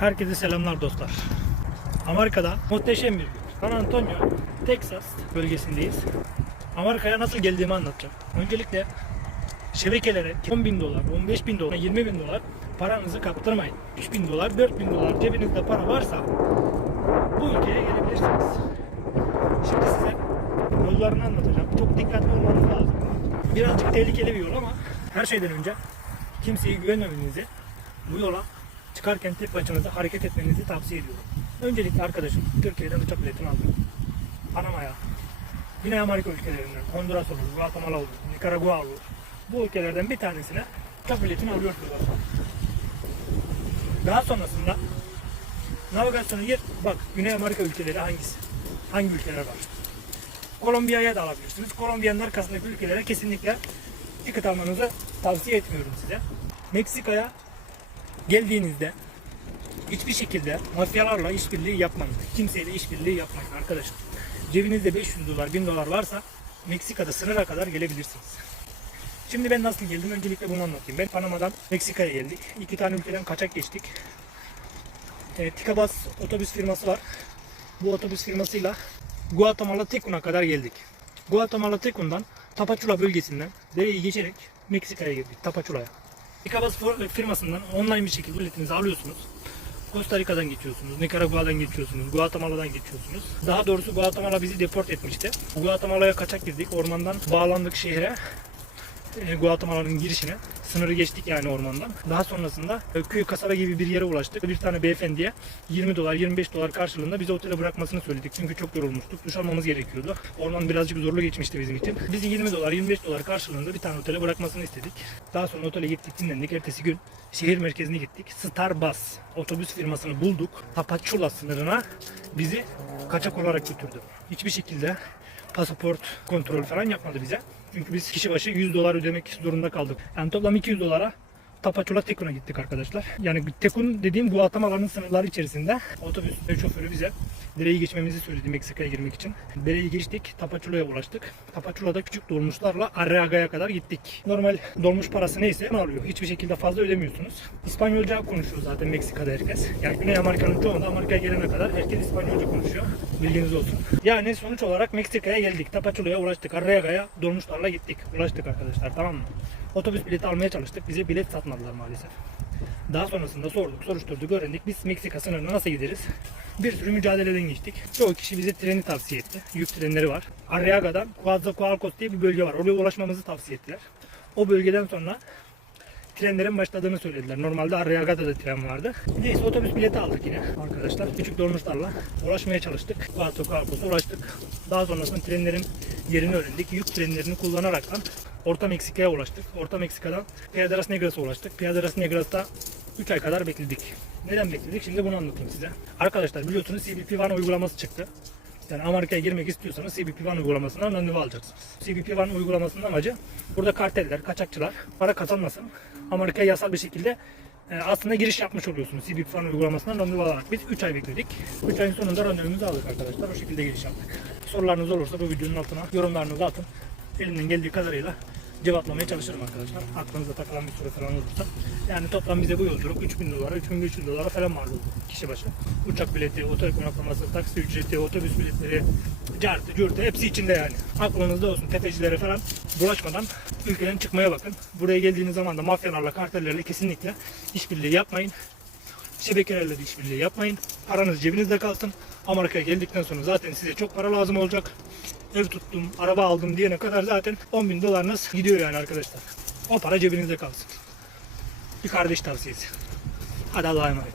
Herkese selamlar dostlar. Amerika'da muhteşem bir gün. San Antonio, Texas bölgesindeyiz. Amerika'ya nasıl geldiğimi anlatacağım. Öncelikle şebekelere 10 bin dolar, 15 bin dolar, 20 bin dolar paranızı kaptırmayın. 3 bin dolar, 4 bin dolar cebinizde para varsa bu ülkeye gelebilirsiniz. Şimdi size yollarını anlatacağım. Çok dikkatli olmanız lazım. Birazcık tehlikeli bir yol ama her şeyden önce kimseye güvenmemenizi, bu yola çıkarken tek başınıza hareket etmenizi tavsiye ediyorum. Öncelikle arkadaşım Türkiye'den uçak biletini aldım. Panama'ya, Güney Amerika ülkelerinden, Honduras olur, Guatemala olur, Nikaragua olur. Bu ülkelerden bir tanesine uçak biletini alıyorsunuz. Daha sonrasında navigasyonu gir, bak Güney Amerika ülkeleri hangisi? Hangi ülkeler var? Kolombiya'ya da alabilirsiniz. Kolombiya'nın arkasındaki ülkelere kesinlikle ticket almanızı tavsiye etmiyorum size. Meksika'ya geldiğinizde hiçbir şekilde mafyalarla işbirliği yapmayın. Kimseyle işbirliği yapmayın arkadaşlar. Cebinizde 500 dolar, 1000 dolar varsa Meksika'da sınıra kadar gelebilirsiniz. Şimdi ben nasıl geldim? Öncelikle bunu anlatayım. Ben Panama'dan Meksika'ya geldik. İki tane ülkeden kaçak geçtik. E, Tikabas otobüs firması var. Bu otobüs firmasıyla Guatemala Tecun'a kadar geldik. Guatemala Tecun'dan Tapachula bölgesinden dereyi geçerek Meksika'ya girdik. Tapachula'ya. Tikabas for- firmasından online bir şekilde biletinizi alıyorsunuz. Costa Rica'dan geçiyorsunuz, Nikaragua'dan geçiyorsunuz, Guatemala'dan geçiyorsunuz. Daha doğrusu Guatemala bizi deport etmişti. Guatemala'ya kaçak girdik. Ormandan bağlandık şehre. E, Guatemala'nın girişine. Sınırı geçtik yani ormandan. Daha sonrasında e, köy kasaba gibi bir yere ulaştık. Bir tane beyefendiye 20 dolar 25 dolar karşılığında bizi otele bırakmasını söyledik. Çünkü çok yorulmuştuk. Duş almamız gerekiyordu. Orman birazcık zorlu geçmişti bizim için. Bizi 20 dolar 25 dolar karşılığında bir tane otele bırakmasını istedik. Daha sonra otele gittik dinlendik. Ertesi gün şehir merkezine gittik. Starbus otobüs firmasını bulduk. Tapachula sınırına bizi kaçak olarak götürdü. Hiçbir şekilde pasaport kontrol falan yapmadı bize. Çünkü biz kişi başı 100 dolar ödemek zorunda kaldık. Yani toplam 200 dolara Tapachula Tekun'a gittik arkadaşlar. Yani Tekun dediğim Guatemala'nın sınırları içerisinde otobüs şoförü bize dereyi geçmemizi söyledi Meksika'ya girmek için. Dereyi geçtik, Tapachula'ya ulaştık. Tapachula'da küçük dolmuşlarla Arriaga'ya kadar gittik. Normal dolmuş parası neyse alıyor. Hiçbir şekilde fazla ödemiyorsunuz. İspanyolca konuşuyor zaten Meksika'da herkes. Yani Güney Amerika'nın çoğunda Amerika'ya gelene kadar herkes İspanyolca konuşuyor. Bilginiz olsun. Yani sonuç olarak Meksika'ya geldik. Tapachula'ya ulaştık. Arriaga'ya dolmuşlarla gittik. Ulaştık arkadaşlar tamam mı? Otobüs bileti almaya çalıştık. Bize bilet satmadılar maalesef. Daha sonrasında sorduk, soruşturduk, öğrendik. Biz Meksika sınırına nasıl gideriz? Bir sürü mücadeleden geçtik. Çoğu kişi bize treni tavsiye etti. Yük trenleri var. Arriaga'dan Coatzacoalcos diye bir bölge var. Oraya ulaşmamızı tavsiye ettiler. O bölgeden sonra trenlerin başladığını söylediler. Normalde Arriaga'da da tren vardı. Neyse otobüs bileti aldık yine arkadaşlar. Küçük dolmuşlarla ulaşmaya çalıştık. Coatzacoalcos'a ulaştık. Daha sonrasında trenlerin yerini öğrendik. Yük trenlerini kullanaraktan Orta Meksika'ya ulaştık. Orta Meksika'dan Piedras Negras'a ulaştık. Piedras Negras'ta 3 ay kadar bekledik. Neden bekledik? Şimdi bunu anlatayım size. Arkadaşlar biliyorsunuz CBP One uygulaması çıktı. Yani Amerika'ya girmek istiyorsanız CBP One uygulamasından randevu alacaksınız. CBP One uygulamasının amacı burada karteller, kaçakçılar para kazanmasın. Amerika'ya yasal bir şekilde e, aslında giriş yapmış oluyorsunuz CBP One uygulamasından randevu alarak. Biz 3 ay bekledik. 3 ayın sonunda randevumuzu aldık arkadaşlar. O şekilde giriş yaptık. Sorularınız olursa bu videonun altına yorumlarınızı atın. Elimden geldiği kadarıyla cevaplamaya çalışırım arkadaşlar. Aklınıza takılan bir soru falan olursa. Yani toplam bize bu yolculuk 3000 dolara, 3500 dolara falan mal oldu kişi başı. Uçak bileti, otel konaklaması, taksi ücreti, otobüs biletleri, cartı, cürtü hepsi içinde yani. Aklınızda olsun tefecilere falan bulaşmadan ülkeden çıkmaya bakın. Buraya geldiğiniz zaman da mafyalarla, kartellerle kesinlikle işbirliği yapmayın. Şebekelerle de işbirliği yapmayın. Paranız cebinizde kalsın. Amerika'ya geldikten sonra zaten size çok para lazım olacak. Ev tuttum, araba aldım diyene kadar zaten 10 bin dolarınız gidiyor yani arkadaşlar. O para cebinizde kalsın. Bir kardeş tavsiyesi. Hadi Allah'a emanet.